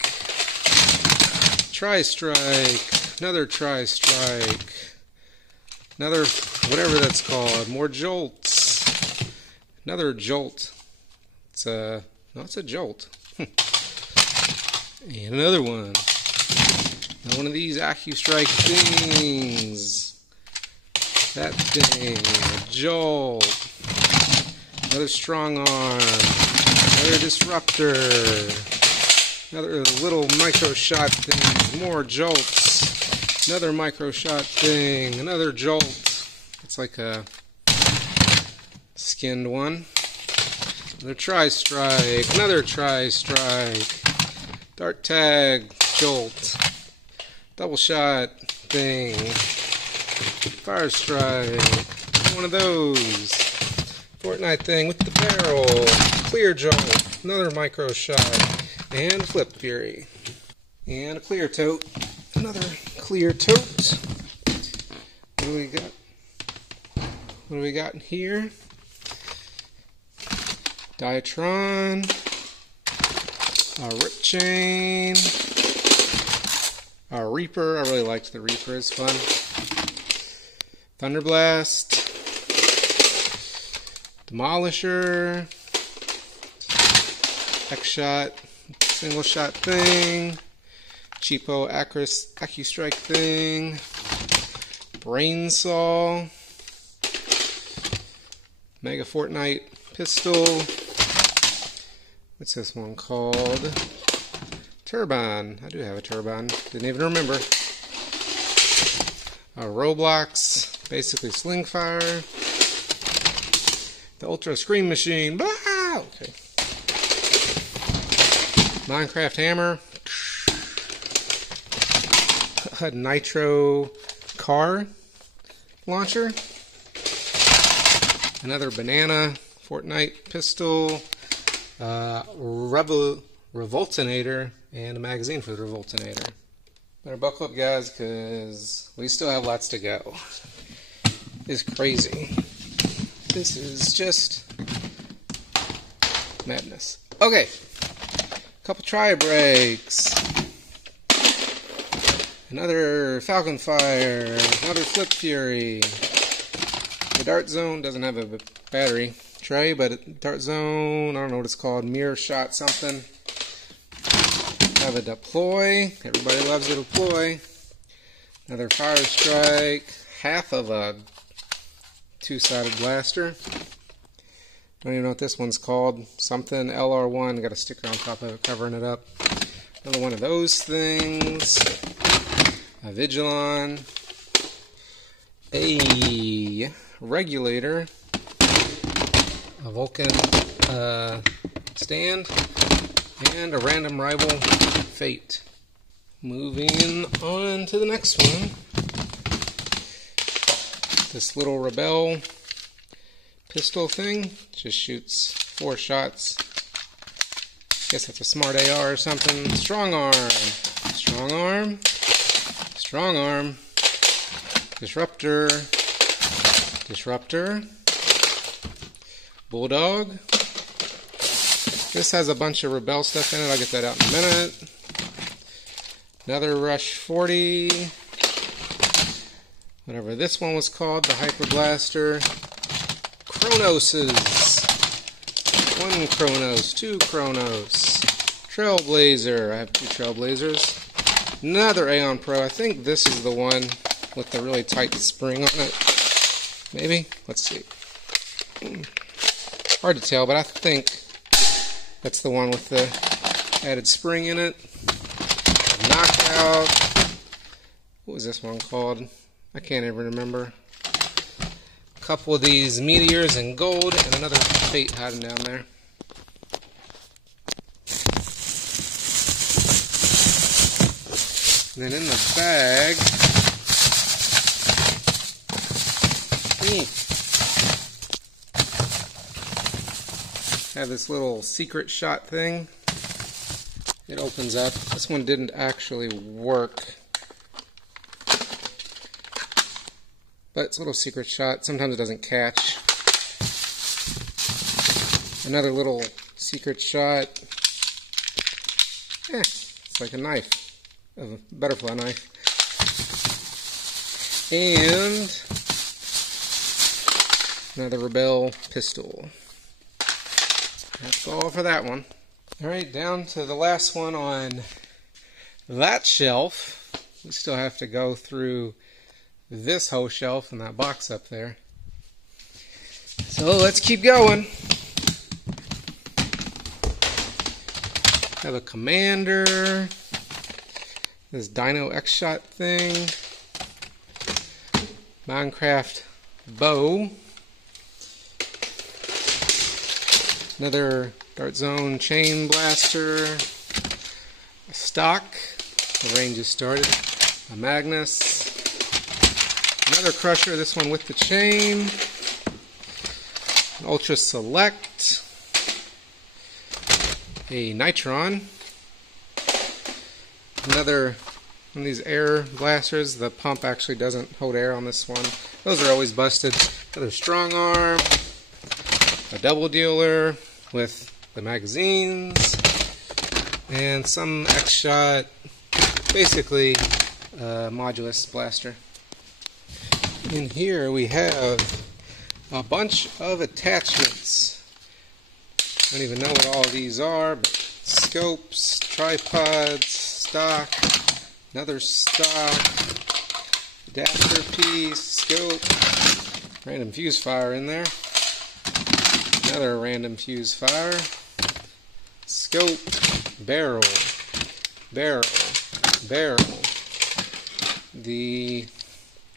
Tri-strike. Another tri-strike. Another whatever that's called. More jolts. Another jolt. It's a jolt. And another one. Now one of these AccuStrike things. That thing, a jolt, another strong arm, another disruptor, another little micro shot thing, more jolts, another micro shot thing, another jolt. It's like a skinned one. Another tri-strike, another tri-strike, dart tag, jolt, double shot thing. Fire strike, one of those. Fortnite thing with the barrel, clear jolt, another micro shot, and flip fury. And a clear tote, another clear tote. What do we got? What do we got in here? Diatron, a rip chain, a Reaper. I really liked the Reaper, it's fun. Thunderblast, Demolisher, X-Shot, single shot thing, cheapo AccuStrike thing, Brain Saw, Mega Fortnite pistol. What's this one called? Turbine. I do have a turbine. Didn't even remember. Roblox. Basically sling fire. The Ultra Scream Machine. Blah! Okay. Minecraft hammer. A nitro car launcher. Another banana Fortnite pistol. Revoltinator and a magazine for the Revoltinator. Better buckle up, guys, because we still have lots to go. It's crazy. This is just madness. Okay, couple tri-breaks. Another Falcon Fire. Another Flip Fury. The Dart Zone doesn't have a battery tray, but Dart Zone, I don't know what it's called, mirror shot something. Have a deploy. Everybody loves a deploy. Another fire strike. Half of a two-sided blaster. Don't even know what this one's called. Something LR1. Got a sticker on top of it covering it up. Another one of those things. A Vigilon. A regulator. A Vulcan stand. And a random rival Fate. Moving on to the next one. This little Rebel pistol thing. Just shoots 4 shots. Guess that's a smart AR or something. Strong arm. Strong arm. Strong arm. Disruptor. Disruptor. Bulldog. This has a bunch of Rebel stuff in it. I'll get that out in a minute. Another Rush 40. Whatever this one was called. The Hyper Blaster. Chronoses. 1 Chronos. 2 Chronos. Trailblazer. I have 2 Trailblazers. Another Aeon Pro. I think this is the one with the really tight spring on it. Maybe? Let's see. Hard to tell, but I think that's the one with the added spring in it. Knockout. What was this one called? I can't even remember. A couple of these meteors in gold and another Fate hiding down there. And then in the bag, have this little secret shot thing. It opens up. This one didn't actually work, but it's a little secret shot. Sometimes it doesn't catch. Another little secret shot. It's like a knife, a butterfly knife. And another Rebel pistol. That's all for that one. Alright, down to the last one on that shelf. We still have to go through this whole shelf and that box up there. So let's keep going. Have a Commander. This Dino X-Shot thing. Minecraft bow. Another Dart Zone chain blaster. A stock. The range has started. A Magnus. Another Crusher, this one with the chain. An Ultra Select. A Nitron. Another one of these air blasters. The pump actually doesn't hold air on this one. Those are always busted. Another Strong Arm. A Double Dealer with the magazines. And some X-Shot. Basically a modulus blaster. In here we have a bunch of attachments. I don't even know what all these are, but scopes, tripods, stock, another stock, adapter piece, scope, random fuse fire in there, another random fuse fire, scope, barrel, barrel, barrel, the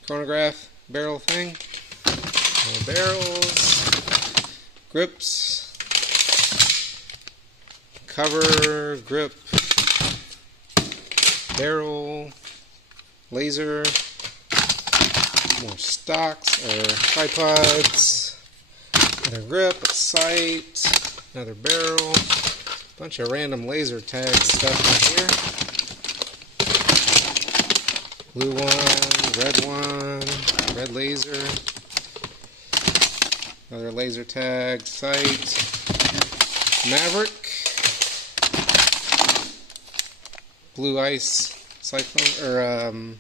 chronograph barrel thing, more barrels, grips, cover, grip, barrel, laser, more stocks or tripods, another grip, a sight, another barrel, a bunch of random laser tag stuff in here. Blue one, red laser, another laser tag, sight, Maverick, blue ice cyclone,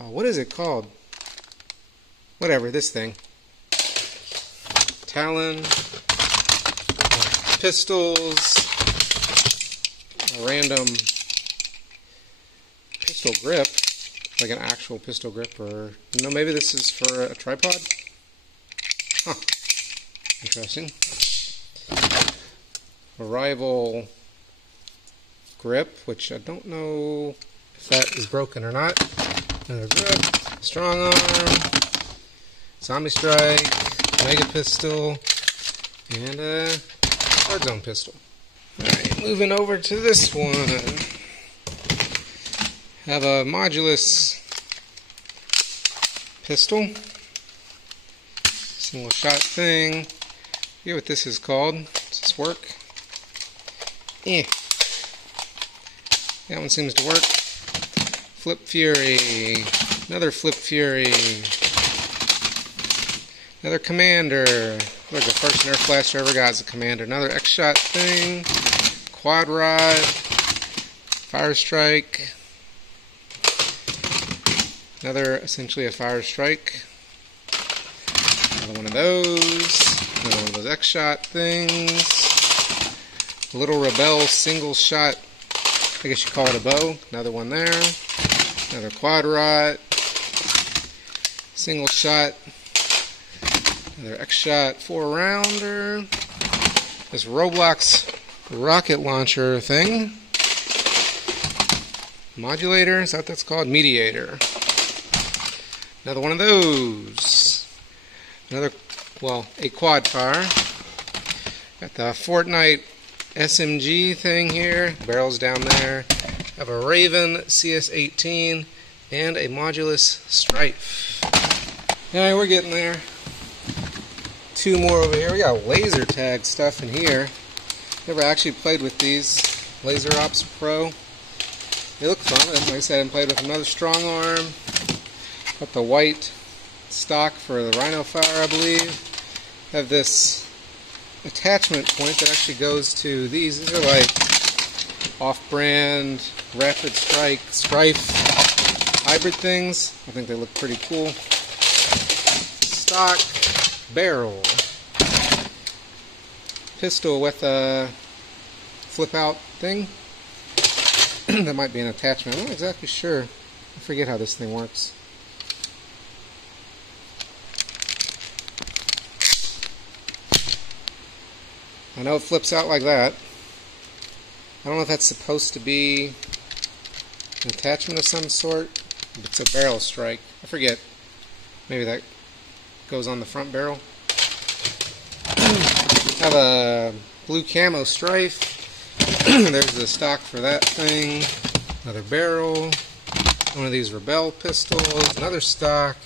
or what is it called? Whatever, this thing. Talon, pistols, a random pistol grip, like an actual pistol grip, or no, maybe this is for a tripod? Huh. Interesting. A rival grip, which I don't know if that is broken or not. Another grip, strong arm, zombie strike, mega pistol, and a Dart Zone pistol. Alright, moving over to this one. Have a modulus pistol, single shot thing. I forget what this is called. Does this work? That one seems to work. Flip Fury. Another Flip Fury. Another Commander. Like the first Nerf blaster I ever got is a Commander. Another X-Shot thing. Quad Rod. Fire Strike. Another, essentially a Fire Strike. Another one of those. Another one of those X-Shot things. Little Rebel single shot, I guess you call it a bow. Another one there. Another Quad Rod. Single shot. Another X-Shot 4-rounder. This Roblox rocket launcher thing. Modulator, is that what that's called? Mediator. Another one of those. Another, well, a quad fire. Got the Fortnite SMG thing here. Barrels down there. Have a Raven CS18 and a Modulus Strife. Alright, we're getting there. Two more over here. We got laser tag stuff in here. Never actually played with these. Laser Ops Pro. They look fun. Like I said, I haven't played with another strong arm. Got the white stock for the Rhino Fire, I believe. Have this attachment point that actually goes to these. These are like off-brand Rapid Strike Strife hybrid things. I think they look pretty cool. Stock barrel. Pistol with a flip-out thing. That might be an attachment. I'm not exactly sure. I forget how this thing works. I know it flips out like that. I don't know if that's supposed to be an attachment of some sort. It's a barrel strike. I forget. Maybe that goes on the front barrel. Have a blue camo Strife. There's the stock for that thing. Another barrel. One of these Rebel pistols. Another stock.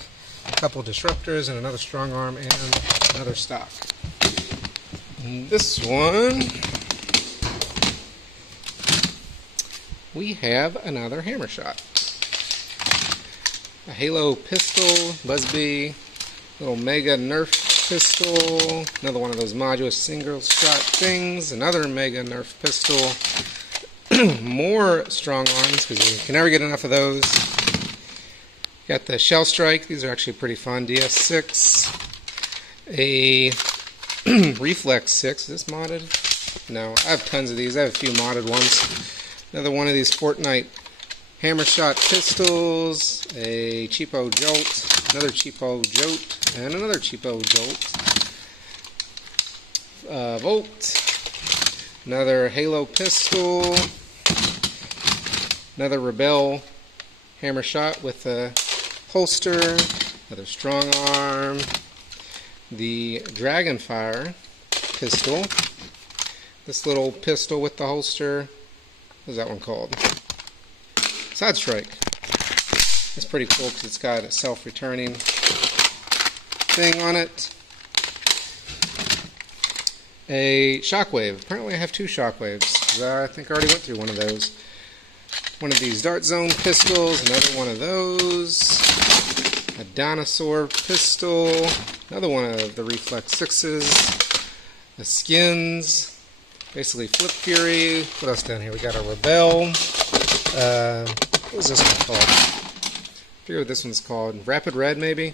A couple disruptors and another strong arm and another stock. And this one, we have another hammer shot. A Halo pistol, Buzzbee, little Mega Nerf pistol, another one of those Modulus single shot things, another Mega Nerf pistol, more strong arms because you can never get enough of those. Got the Shell Strike, these are actually pretty fun, DS6, a Reflex 6, is this modded? No, I have tons of these, I have a few modded ones. Another one of these Fortnite hammer shot pistols, a cheapo Jolt, another cheapo Jolt, and another cheapo Jolt. Volt, another Halo pistol, another Rebel hammer shot with a holster, another strong arm, the Dragonfire pistol, this little pistol with the holster, what is that one called? Side Strike. It's pretty cool because it's got a self-returning thing on it. A Shockwave. Apparently I have two Shockwaves. I think I already went through one of those. One of these Dart Zone pistols, another one of those. A Dinosaur pistol, another one of the Reflex 6s. The Skins. Basically Flip Fury. What else down here? We got a Rebel. What was this one called? I forget what this one's called. Rapid Red, maybe?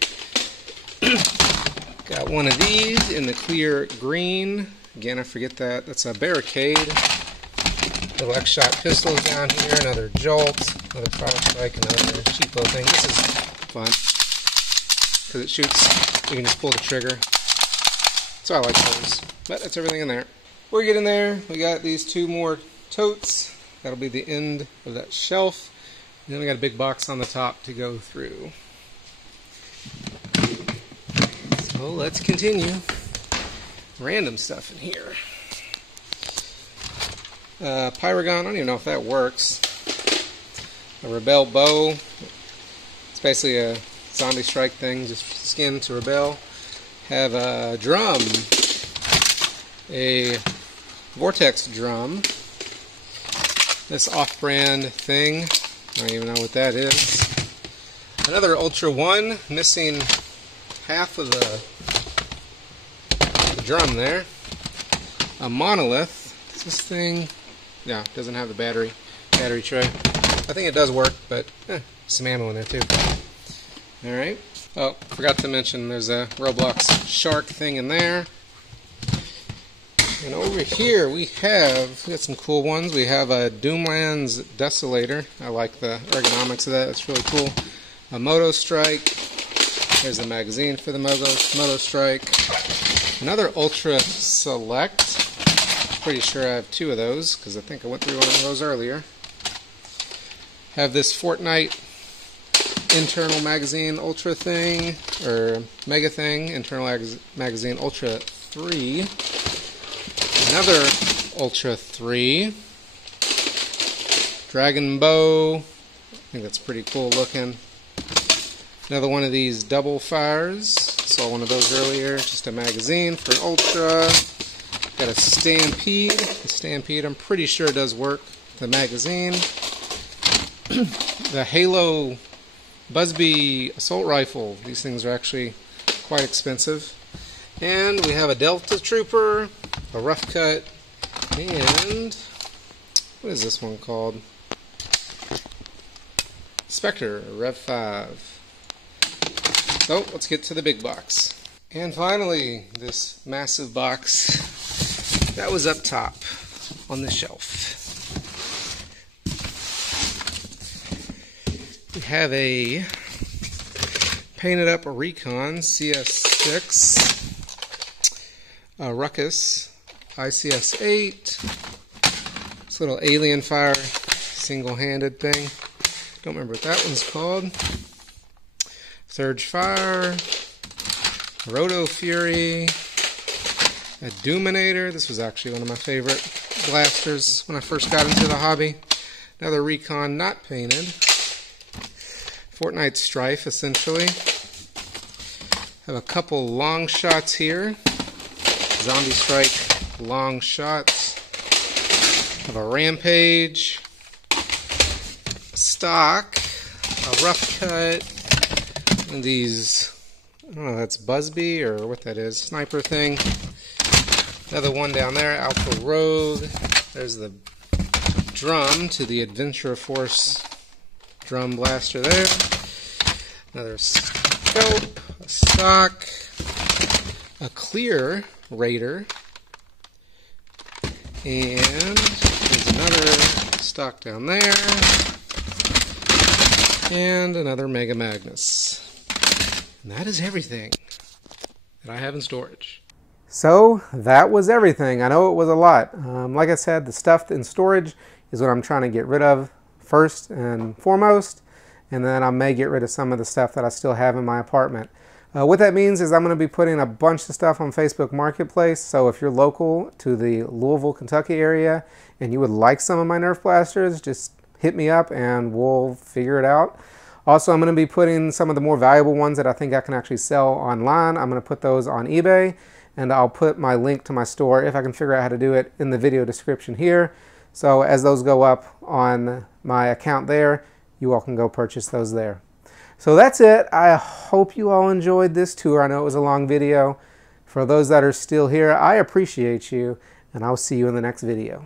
Got one of these in the clear green. Again, I forget that. That's a Barricade. Little X-Shot pistols down here. Another Jolt. Another Fire Strike. Another cheapo thing. This is fun. Because it shoots. You can just pull the trigger. So I like those. But that's everything in there. We're getting there. We got these two more totes. That'll be the end of that shelf. And then we got a big box on the top to go through. So let's continue. Random stuff in here. Pyragon, I don't even know if that works. A Rebel bow. It's basically a zombie strike thing, just skin to Rebel. Have a drum, a Vortex drum. This off-brand thing, I don't even know what that is. Another Ultra 1, missing half of the drum there. A Monolith. Is this thing? Yeah, doesn't have the battery tray. I think it does work, but some ammo in there too. Alright. Oh, forgot to mention there's a Roblox shark thing in there. And over here we got some cool ones. We have a Doomlands Desolator. I like the ergonomics of that. It's really cool. A Moto Strike. There's the magazine for the Moto Strike. Another Ultra Select. Pretty sure I have two of those because I think I went through one of those earlier. Have this Fortnite internal magazine Ultra thing, or Mega thing, internal magazine Ultra 3. Another Ultra 3. Dragon Bow. I think that's pretty cool looking. Another one of these double fires. Saw one of those earlier. Just a magazine for an Ultra. Got a Stampede. The Stampede, I'm pretty sure does work. The magazine. The Halo Busby Assault Rifle. These things are actually quite expensive. And we have a Delta Trooper, a Rough Cut, and what is this one called? Spectre, Rev 5. So let's get to the big box. And finally, this massive box that was up top on the shelf. We have a painted up Recon CS6, a Ruckus ICS8, this little alien fire single-handed thing. Don't remember what that one's called. Surge Fire, Roto Fury, a Doominator. This was actually one of my favorite blasters when I first got into the hobby. Another Recon not painted. Fortnite Strife, essentially. Have a couple long shots here. Zombie Strike long shots. Have a Rampage. Stock. A Rough Cut. One of these, I don't know if that's Busby or what that is. Sniper thing. Another one down there. Alpha Rogue. There's the drum to the Adventure Force drum blaster there. Another scope, a stock, a clear Raider, and there's another stock down there, and another Mega Magnus. And that is everything that I have in storage. So that was everything. I know it was a lot. Like I said, the stuff in storage is what I'm trying to get rid of first and foremost, and then I may get rid of some of the stuff that I still have in my apartment. What that means is I'm going to be putting a bunch of stuff on Facebook Marketplace, so if you're local to the Louisville, Kentucky area and you would like some of my Nerf blasters, just hit me up and we'll figure it out. Also, I'm going to be putting some of the more valuable ones that I think I can actually sell online. I'm going to put those on eBay, and I'll put my link to my store, if I can figure out how to do it, in the video description here. So as those go up on my account there, you all can go purchase those there. So that's it. I hope you all enjoyed this tour. I know it was a long video. For those that are still here, I appreciate you, and I'll see you in the next video.